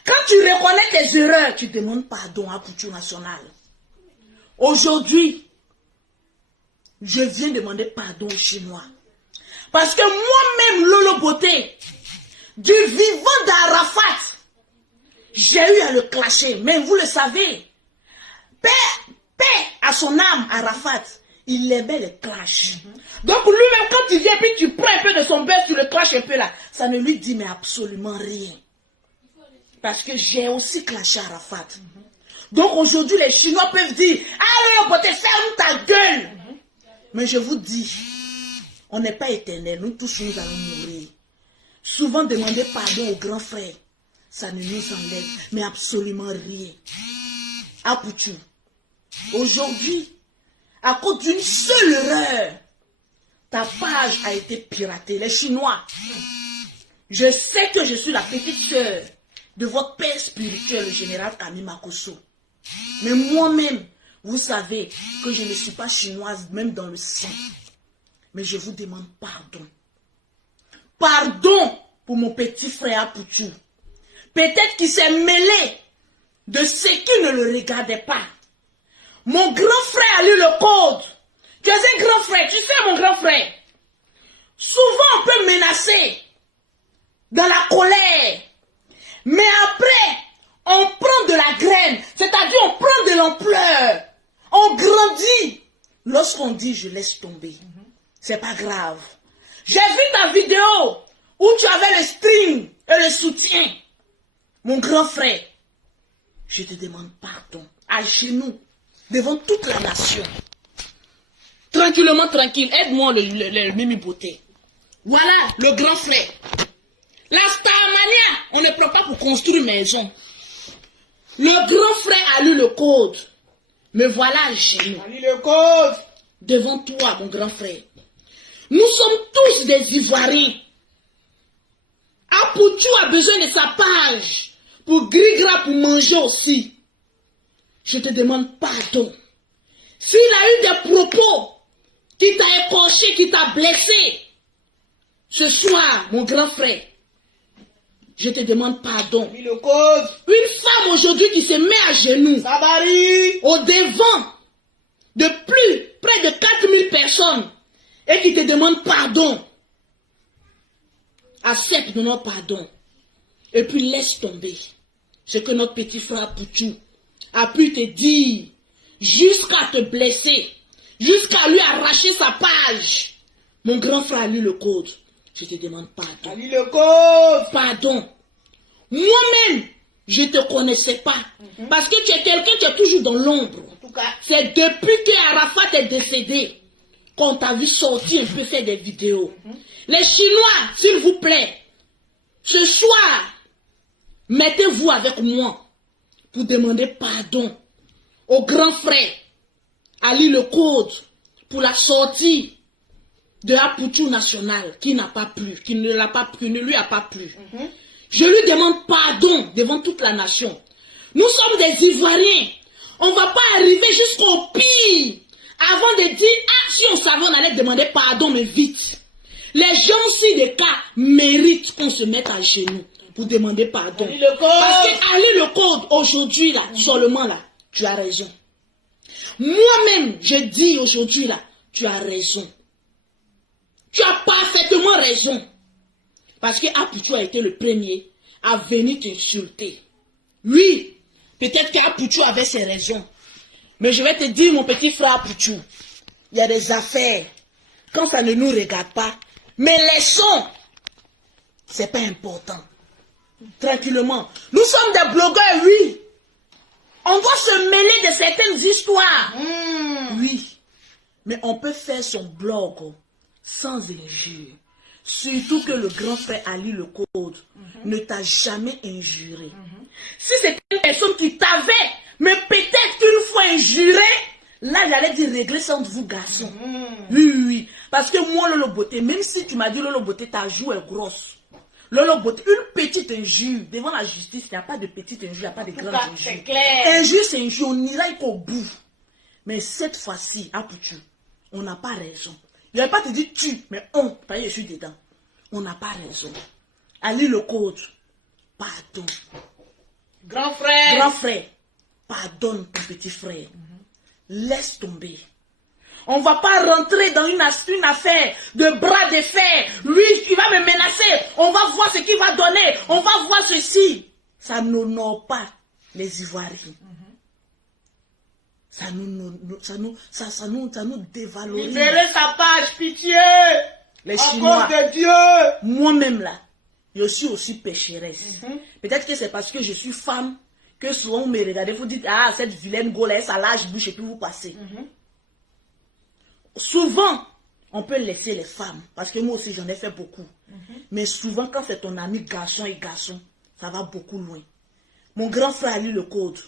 Quand tu reconnais tes erreurs, tu demandes pardon à Apouchou National. Aujourd'hui, je viens demander pardon aux Chinois. Parce que moi-même, Lolo Beauté, du vivant d'Arafat, j'ai eu à le clasher. Mais vous le savez, paix à son âme, Arafat, il aimait le clash. Donc lui-même, quand il vient, puis tu prends un peu de son beurre, tu le clashes un peu là, ça ne lui dit mais absolument rien. Parce que j'ai aussi clashé Arafat. Donc aujourd'hui, les Chinois peuvent dire, ah Lolo Beauté, ferme ta gueule. Mais je vous dis, on n'est pas éternel, nous tous nous allons mourir. Souvent demander pardon au grand frère, ça ne nous enlève, mais absolument rien. Apouchou, aujourd'hui, à cause d'une seule erreur, ta page a été piratée. Les Chinois, je sais que je suis la petite sœur de votre père spirituel, le général Kami Makosso. Mais moi-même, vous savez que je ne suis pas chinoise, même dans le sang. Mais je vous demande pardon. Pardon pour mon petit frère Apouchou. Peut-être qu'il s'est mêlé de ce qui ne le regardait pas. Mon grand frère a lu le code. Tu es un grand frère, tu sais mon grand frère. Souvent on peut menacer dans la colère. Mais après, on prend de la graine. C'est-à-dire on prend de l'ampleur. On grandit. Lorsqu'on dit je laisse tomber, c'est pas grave. J'ai vu ta vidéo où tu avais le string et le soutien. Mon grand frère, je te demande pardon à genoux devant toute la nation. Tranquillement, tranquille. Aide-moi le Mimi Beauté. Voilà le grand frère. La Starmania, on ne prend pas pour construire une maison. Le grand frère a lu le code. Me voilà à genoux. A lu le code. Devant toi, mon grand frère. Nous sommes tous des Ivoiriens. Apouchou a besoin de sa page pour Grigra pour manger aussi. Je te demande pardon. S'il a eu des propos qui t'a écorché, qui t'a blessé, ce soir, mon grand frère, je te demande pardon. Une femme aujourd'hui qui se met à genoux, Sabari, au devant de près de 4000 personnes et qui te demande pardon. Accepte notre pardon. Et puis laisse tomber ce que notre petit frère Apouchou a pu te dire jusqu'à te blesser, jusqu'à lui arracher sa page. Mon grand frère a lu le code. Je te demande pardon. A lu le code. Pardon. Moi-même, je ne te connaissais pas. Parce que tu es quelqu'un qui est toujours dans l'ombre. C'est depuis que Arafat est décédé qu'on t'a vu sortir un peu faire des vidéos. Les Chinois, s'il vous plaît, ce soir, mettez-vous avec moi pour demander pardon au grand frère Ali Le Code pour la sortie de Aputu National qui n'a pas plu, qui ne lui a pas plu. Je lui demande pardon devant toute la nation. Nous sommes des Ivoiriens. On ne va pas arriver jusqu'au pire avant de dire, ah, si on savait, on allait demander pardon, mais vite. Les gens aussi des cas méritent qu'on se mette à genoux pour demander pardon. Parce que Ali Le Code, aujourd'hui, là, seulement là, tu as raison. Moi-même, je dis aujourd'hui, là, tu as raison. Tu as parfaitement raison. Parce que Aputu a été le premier à venir t'insulter. Oui, peut-être qu'Aputu avait ses raisons. Mais je vais te dire, mon petit frère Aputu, il y a des affaires. Quand ça ne nous regarde pas, mais laissons. C'est pas important. Tranquillement. Nous sommes des blogueurs, oui. On doit se mêler de certaines histoires. Oui. Mais on peut faire son blog sans injure. Surtout que le grand frère Ali Le Code ne t'a jamais injuré. Si c'est une personne qui t'avait, mais peut-être qu'une fois injuré, là j'allais dire régler ça entre vous garçons. Oui. Parce que moi, Lolo Beauté, même si tu m'as dit Lolo Beauté, ta joue est grosse. Lolo Beauté, une petite injure, devant la justice, il n'y a pas de petite injure, il n'y a pas de grande injure. C'est clair. Injure, c'est injure, on ira qu'au bout. Mais cette fois-ci, Aputu, on n'a pas raison. Je ne vais pas te dire tu, mais on, parce que je suis dedans. On n'a pas raison. Ali Le Code, pardon. Grand frère. Grand frère, pardonne ton petit frère. Laisse tomber. On ne va pas rentrer dans une affaire de bras de fer. Lui, il va me menacer. On va voir ce qu'il va donner. On va voir ceci. Ça n'honore pas les Ivoiriens. Ça nous dévalorise. Libérez sa page, pitié. Les Chinois, de Dieu. Moi-même là, je suis aussi pécheresse. Peut-être que c'est parce que je suis femme que souvent vous me regardez, vous dites, ah, cette vilaine golaise, à l'âge bouche et puis vous passez. Souvent, on peut laisser les femmes, parce que moi aussi j'en ai fait beaucoup. Mais souvent, quand c'est ton ami garçon et garçon, ça va beaucoup loin. Mon grand frère Ali Le Code,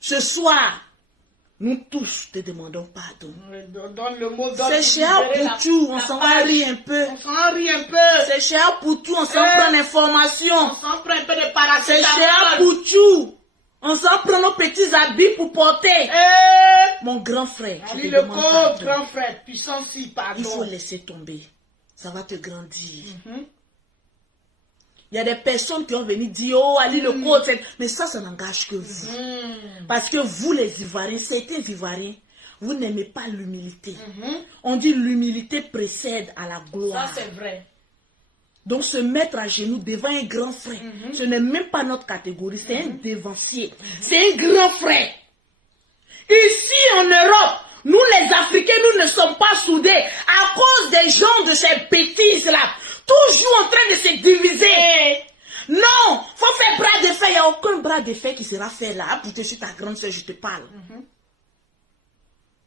ce soir, nous tous te demandons pardon. Donne le mot. C'est chez Aputu, on s'en va rire un peu. On s'en rit un peu. C'est chez Aputu, on s'en prend l'information. On s'en prend un peu de C'est paracétamol. chez Aputu. On s'en prend nos petits habits pour porter. Mon grand frère, je Ali te Le demande Code, pardon. grand frère, puissant si, pardon. Il faut laisser tomber. Ça va te grandir. Il y a des personnes qui ont venu dire, oh, Ali Le Code, mais ça n'engage que vous. Parce que vous, les Ivoiriens, certains Ivoiriens, vous n'aimez pas l'humilité. On dit l'humilité précède à la gloire. Ça, c'est vrai. Donc se mettre à genoux devant un grand frère, ce n'est même pas notre catégorie, c'est un dévancier. C'est un grand frère. Ici en Europe, nous les Africains, nous ne sommes pas soudés à cause des gens de ces bêtises-là. Toujours en train de se diviser. Non, faut faire bras de fer. Il n'y a aucun bras de fer qui sera fait là. Ah, putain, je suis ta grande soeur, je te parle.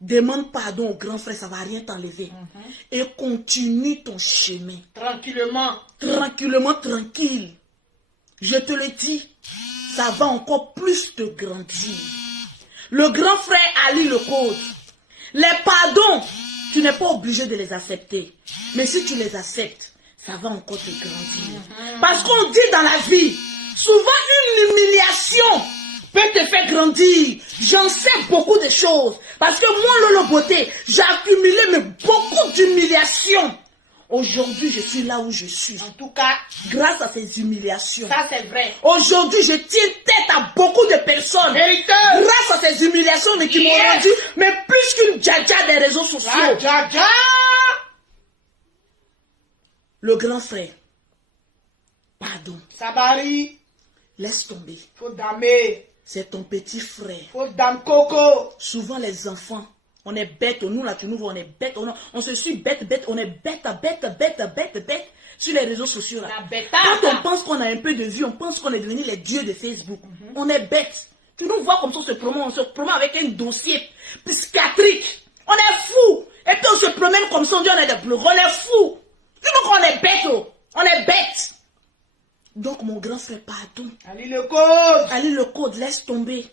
Demande pardon au grand frère, ça ne va rien t'enlever. Et continue ton chemin. Tranquillement. Tranquillement, tranquille. Je te le dis, ça va encore plus te grandir. Le grand frère Ali Le Code, les pardons, tu n'es pas obligé de les accepter. Mais si tu les acceptes, ça va encore te grandir. Parce qu'on dit dans la vie, souvent une humiliation peut te faire grandir. J'en sais beaucoup de choses. Parce que moi, Lolo Beauté, j'ai accumulé mais beaucoup d'humiliations. Aujourd'hui, je suis là où je suis. En tout cas, grâce à ces humiliations. Ça, c'est vrai. Aujourd'hui, je tiens tête à beaucoup de personnes. Vérité. Grâce à ces humiliations, mais qui m'ont rendu, mais plus qu'une djaja des réseaux sociaux. Djaja. Le grand frère, pardon. Sabari. Laisse tomber. Faut damer. C'est ton petit frère. Faut dame coco. Souvent, les enfants, on est bêtes. Nous, là, tu nous vois, on est bêtes. On se suit bête. On est bête sur les réseaux sociaux. Là. Quand on pense qu'on a un peu de vue, on pense qu'on est devenu les dieux de Facebook. On est bêtes. Tu nous vois comme ça, on se promet avec un dossier psychiatrique. On est fou. Et puis on se promène comme ça, on dit on est des bleus. On est fous. Donc on est bêtes, oh. On est bêtes. Donc mon grand frère, pardon. Ali le code. Ali le code, laisse tomber.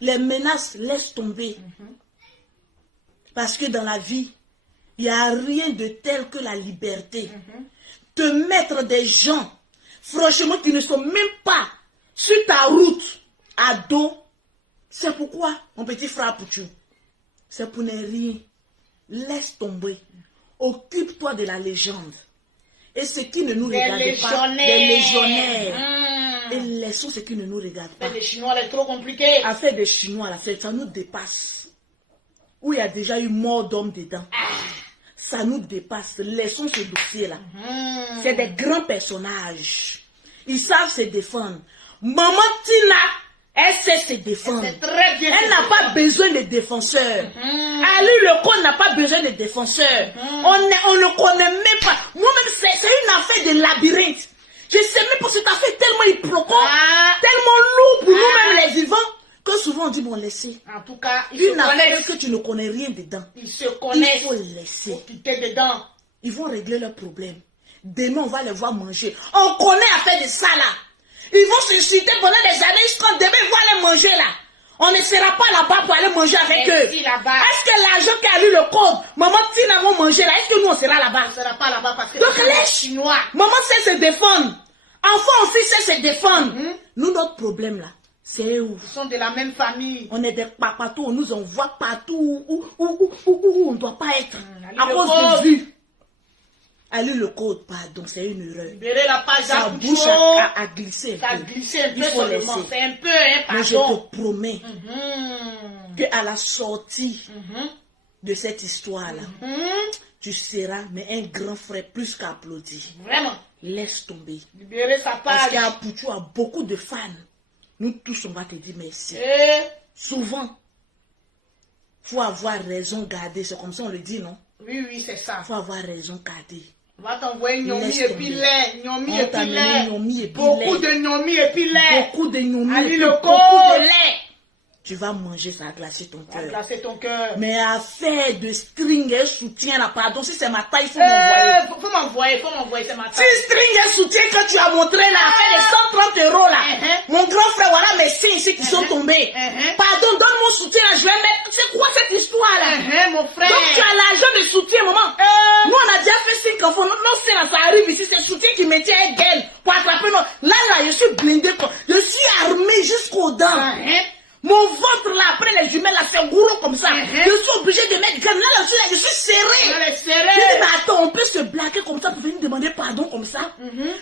Les menaces, laisse tomber. Parce que dans la vie, il n'y a rien de tel que la liberté. Te mettre des gens, franchement, qui ne sont même pas sur ta route, à dos. C'est pourquoi, mon petit frère Pouchou, c'est pour ne rien. Laisse tomber. Occupe-toi de la légende. Et ce qui ne nous regarde pas, des légionnaires. Et laissons ce qui ne nous regarde pas. Affaire des Chinois, c'est trop compliqué. Affaire des Chinois, ça nous dépasse. Où il y a déjà eu mort d'hommes dedans. Ça nous dépasse. Laissons ce dossier-là. C'est des grands personnages. Ils savent se défendre. Maman Tina, elle sait se défendre. Très bien. Elle n'a pas besoin de défenseurs. Ali le code n'a pas besoin de défenseurs. On ne connaît même pas. Moi-même, c'est une affaire de labyrinthe. Je sais même pas, cette affaire tellement hypocrite, tellement lourd pour nous-mêmes les vivants, que souvent on dit bon, laissez. En tout cas, une affaire que tu ne connais rien dedans. Ils se connaissent. Il faut laisser. Faut quitter dedans. Ils vont régler leurs problèmes. Demain, on va les voir manger. On connaît affaire de ça là. Ils vont se citer pendant des années jusqu'à demain, ils vont aller manger là. On ne sera pas là-bas pour aller manger avec eux. Est-ce que l'argent qui a lu le code, maman Tina va manger là, est-ce que nous on sera là-bas? On ne sera pas là-bas parce que donc les Chinois. Maman sait se défendre. Enfant aussi sait se défendre. Nous, notre problème là, c'est où? Ils sont de la même famille. On est des papatos, on nous envoie partout où on ne doit pas être. À cause de vue. Ali le code, pardon, c'est une erreur. Libérez la page sa bouche a glissé un peu. Il faut laisser. C'est un peu, hein, pardon. Mais je te promets qu'à la sortie de cette histoire-là, tu seras mais un grand frère plus qu'applaudi. Vraiment. Laisse tomber. Libérez sa page. Parce qu'il y a Pouchou a beaucoup de fans. Nous tous, on va te dire merci. Souvent, il faut avoir raison gardée. C'est comme ça on le dit, non? Oui, c'est ça. Il faut avoir raison gardée. On va t'envoyer Nyomi et puis lait. Nyomi et puis lait. Beaucoup de Nyomi et puis lait. Beaucoup de Nyomi et puis beaucoup de lait. Tu vas manger, ça va glacer ton cœur. Glacer ton cœur. Mais affaire de string et soutien là, pardon, si c'est ma taille, il faut m'envoyer. Faut m'envoyer, c'est ma taille. Si string et soutien que tu as montré là, affaire de 130 € là. Mon grand frère, voilà mes signes ici qui sont tombés. Pardon, donne mon soutien là, je vais mettre. C'est quoi cette histoire là? Mon frère. Donc tu as l'argent de soutien, maman. Nous on a déjà fait 5 enfants. Non, c'est là, ça arrive ici, c'est le soutien qui me tient un gaine pour attraper. Là, je suis blindé, quoi. Je suis armé jusqu'aux dents. Mon ventre là, après les jumelles là, c'est gros comme ça. Je suis obligé de mettre gamme. Là, je suis serré. Je dis, mais attends, on peut se blaguer comme ça pour venir demander pardon comme ça.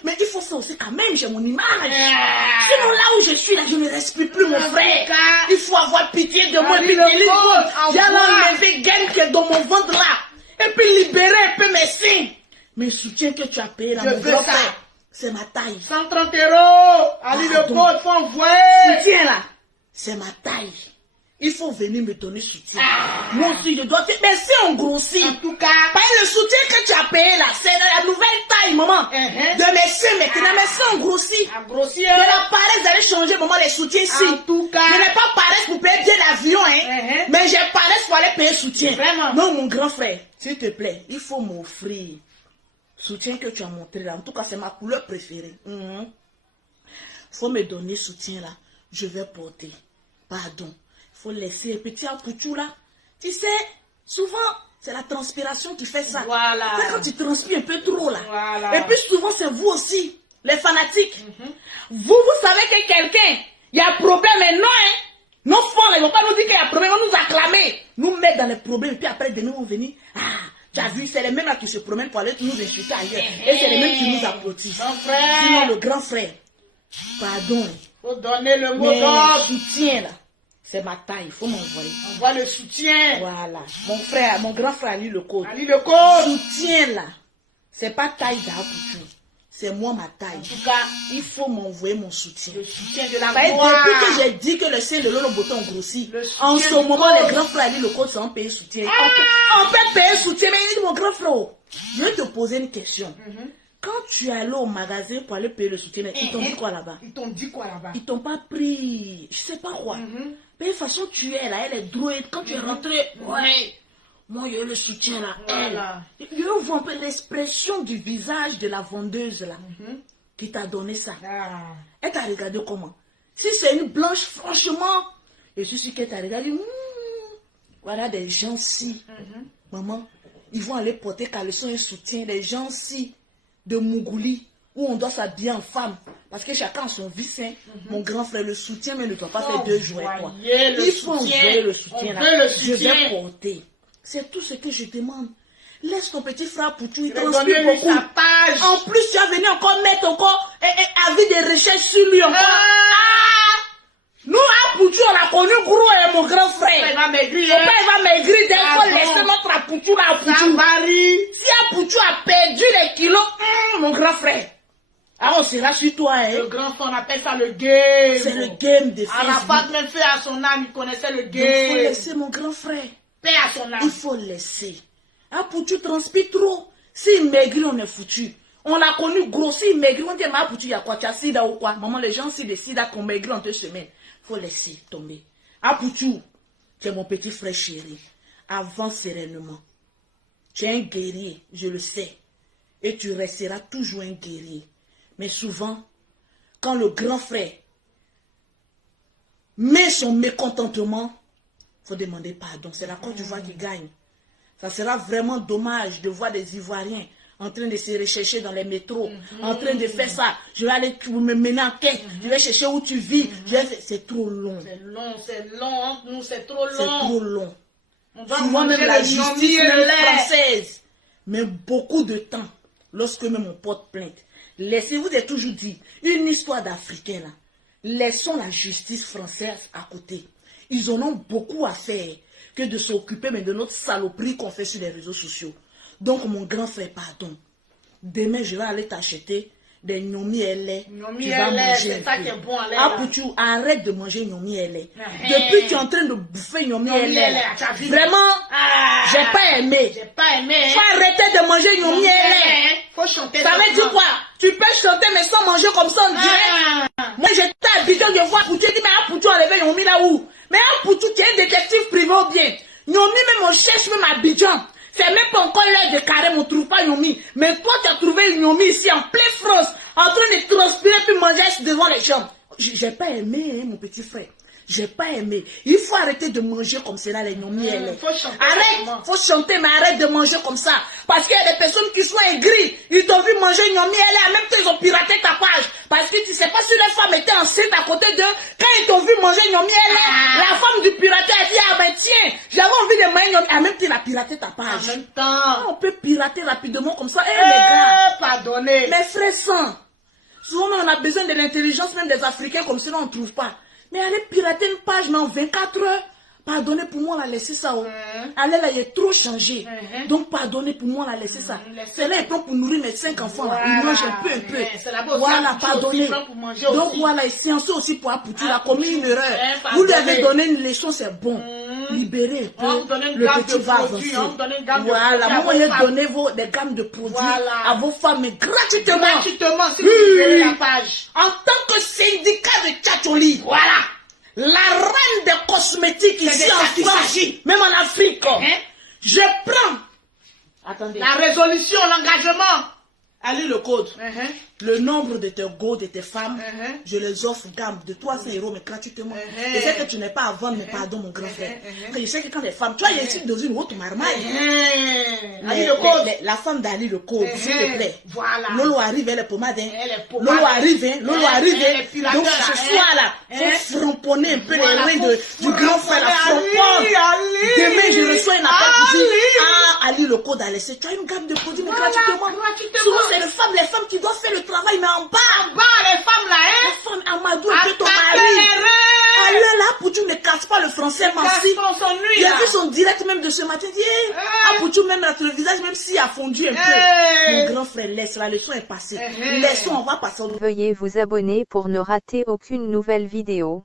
Mais il faut ça aussi quand même, j'ai mon image. Sinon là où je suis là, je ne respire plus mon frère. Il faut avoir pitié de moi. Et puis j'ai enlevé gamme qui est dans mon ventre là. Et puis libérer un peu mes signes. Mes soutiens que tu as payé là, mon grand frère, c'est ma taille. 130 €. Ali le code, faut envoyer. Soutien là. C'est ma taille. Il faut venir me donner soutien. Moi aussi, je dois te... Mais si on grossit. En tout cas. Le soutien que tu as payé là, c'est la nouvelle taille, maman. De mes seins maintenant. Mais si on grossit. De la paresse, vous allez changer, maman, les soutiens ici. En tout cas. Je n'ai pas paresse pour payer bien l'avion, hein. Mais j'ai paresse pour aller payer soutien. Vraiment. Non, mon grand frère, s'il te plaît, il faut m'offrir. Soutien que tu as montré là. En tout cas, c'est ma couleur préférée. Faut me donner soutien là. Je vais porter. Pardon. Il faut laisser un petit Pouchou là. Tu sais, souvent, c'est la transpiration qui fait ça. Voilà. Quand tu transpires un peu trop là. Voilà. Et puis souvent, c'est vous aussi, les fanatiques. Vous savez que quelqu'un, il y a un problème, mais non, hein. Nos fonds, ils ne vont pas nous dire qu'il y a un problème, ils vont nous acclamer. Nous mettre dans les problèmes, et puis après, demain, on va venir. Tu as vu, c'est les mêmes là qui se promènent pour aller nous insulter ailleurs. Et c'est les mêmes qui nous applaudissent. Sinon, le grand frère, pardon. Faut donner le mot d'ordre. Soutien là, c'est ma taille, il faut m'envoyer. Envoie le soutien. Voilà, mon frère, mon grand frère Ali le code. Ali le code. Soutien là, c'est pas taille d'Apouchou, c'est moi ma taille. En tout cas, il faut m'envoyer mon soutien. Le soutien de la gloire. Depuis que j'ai dit que le sein de Lolo Boton grossit, en ce moment les grands frères Ali le code sont payés soutien. On peut payer soutien, mais il dit mon grand frère, je vais te poser une question. Quand tu es allé au magasin pour aller payer le soutien, ils t'ont dit quoi là-bas? Ils t'ont dit quoi là-bas? Ils t'ont pas pris, je sais pas quoi. Mais de toute façon, tu es là, elle est droite. Quand tu es rentré, ouais. Moi, il y a eu le soutien là. Voilà. Je vois un peu l'expression du visage de la vendeuse là. Qui t'a donné ça. Elle t'a regardé comment? Si c'est une blanche, franchement, je suis sûre qu'elle t'a regardé. Voilà des gens-ci. Maman, ils vont aller porter caleçon et soutien. Des gens-ci de Mougouli, où on doit s'habiller en femme. Parce que chacun a son vice. Mon grand frère, le soutien, mais ne doit pas faire 2 jours. Il faut envoyer le soutien là. Je vais porter. C'est tout ce que je demande. Laisse ton petit frère Poutou, il transpire beaucoup. En plus, tu as venu encore mettre avis de recherche sur lui encore. Nous, à Poutou, on a connu gros et mon grand frère. Il va maigrir. Son père, il va maigrir. Il faut laisser notre Poutou là à Poutou. Si Poutou a perdu les kilos, mon grand frère. Ah, on sera sur toi, hein. Le grand frère, on appelle ça le game. C'est le game de Facebook. Arafat même fait à son âme, il connaissait le game. Il faut laisser mon grand frère. Paix à son âme. Il faut laisser. Ah, Poutou transpire trop. S'il maigrit, on est foutu. On l'a connu gros. S'il maigrit, on dit, mais Poutou, il y a quoi? Tu as sida ou quoi? Maman, les gens, s'ils décident qu'on maigrit en 2 semaines, il faut laisser tomber. Ah, Poutou, tu es mon petit frère chéri. Avance sereinement. Tu es un guerrier, je le sais. Et tu resteras toujours un guerrier. Mais souvent, quand le grand frère met son mécontentement, il faut demander pardon. C'est la Côte d'Ivoire qui gagne. Ça sera vraiment dommage de voir des Ivoiriens en train de se rechercher dans les métros, en train de faire ça. Je vais aller me mener en quête, je vais chercher où tu vis. C'est trop long. C'est long, nous c'est trop long. C'est trop long. Souvent même la justice même française met beaucoup de temps lorsque même on porte plainte. Laissez-vous toujours dire, une histoire d'Africains là, laissons la justice française à côté. Ils en ont beaucoup à faire que de s'occuper de notre saloperie qu'on fait sur les réseaux sociaux. Donc mon grand frère, pardon. Demain, je vais aller t'acheter des gnomi LA. Tu vas manger c'est ça qui est bon à l'air. Ah, Poutou, arrête de manger gnomi LA. Depuis que tu es en train de bouffer gnomi LA. Vraiment, j'ai pas aimé. J'ai pas aimé. Faut arrêter de manger gnomi LA. Faut chanter. Ça veut dire quoi? Tu peux chanter mais sans manger comme ça, on dirait. Moi, j'étais habitué de voir Poutou. Je dis, mais ah, Poutou, enlever gnomi là où? Mais ah, Poutou, qui est un détective privé ou bien? Gnomi, même on cherche même à Abidjan. C'est même pas encore l'heure de carême, on trouve pas Gnomi. Mais toi, tu as trouvé Gnomi ici, en pleine France, en train de transpirer puis manger devant les gens. J'ai pas aimé, hein, mon petit frère. J'ai pas aimé. Il faut arrêter de manger comme cela, les Gnomi. Arrête, faut chanter, mais arrête de manger comme ça. Parce qu'il y a des personnes qui sont aigries. Ils t'ont vu manger Gnomi, en même temps, ils ont piraté ta page. Parce que tu sais pas si les femmes étaient enceintes à côté d'eux. Quand ils t'ont vu manger Gnomi, la femme du pirateur a dit, ah ben tiens, j'avais envie de manger Gnomi. En même temps, il a piraté ta page. En même temps. On peut pirater rapidement comme ça. Eh, les gars. Pardonnez. Mes frères saints. Souvent, on a besoin de l'intelligence même des Africains, comme cela, on ne trouve pas. Mais aller pirater une page, mais en 24 heures, pardonnez pour moi, on a laissé ça. Allez là, il est trop changé. Donc, pardonnez pour moi, on a laissé ça. C'est là, il prend pour nourrir mes 5 enfants. Voilà. Il mange un peu. Voilà, pardonnez. Donc, voilà, il science aussi pour Poutou. Il a commis une erreur. Vous lui avez donné une leçon, c'est bon. Libérez un peu. Le petit va avancer. Voilà, moi, on a donné des gammes de produits à vos femmes gratuitement. Gratuitement, si vous libérez la page. En tant que syndicat de Tchatcholi. Voilà. La reine des cosmétiques ici en France, même en Afrique, je prends. Attendez. La résolution, l'engagement. Allez le code. Le nombre de tes go, de tes femmes, je les offre gamme de 300 €, mais gratuitement. Je sais que tu n'es pas à vendre, mais pardon, mon grand frère. Je sais que quand les femmes, tu vois, il y a ici dans une autre marmaille. Ali le code. La femme d'Ali le code, s'il te plaît. Voilà. Lolo arrive, elle est pommade. Lolo arrive, Lolo arrive. Donc ce soir-là, faut framponner un peu les reins du grand frère, la framponne. Demain, je reçois une appel pour dire, ah, Ali le code a laissé. Tu as une gamme de produits, mais gratuitement. Souvent, c'est les femmes qui doivent faire le travail, mais en bas. En bas, les femmes là, hein. Les femmes, Amadou, et ton mari. Allez là, Poutou ne casse pas le français, Mansi. Il a vu son direct même de ce matin. Il dit, ah, Poutou, même là, sur le visage, même s'il a fondu un peu. Mon grand frère, laisse, la leçon est passée. Laissons, on va passer au... Veuillez vous abonner pour ne rater aucune nouvelle vidéo.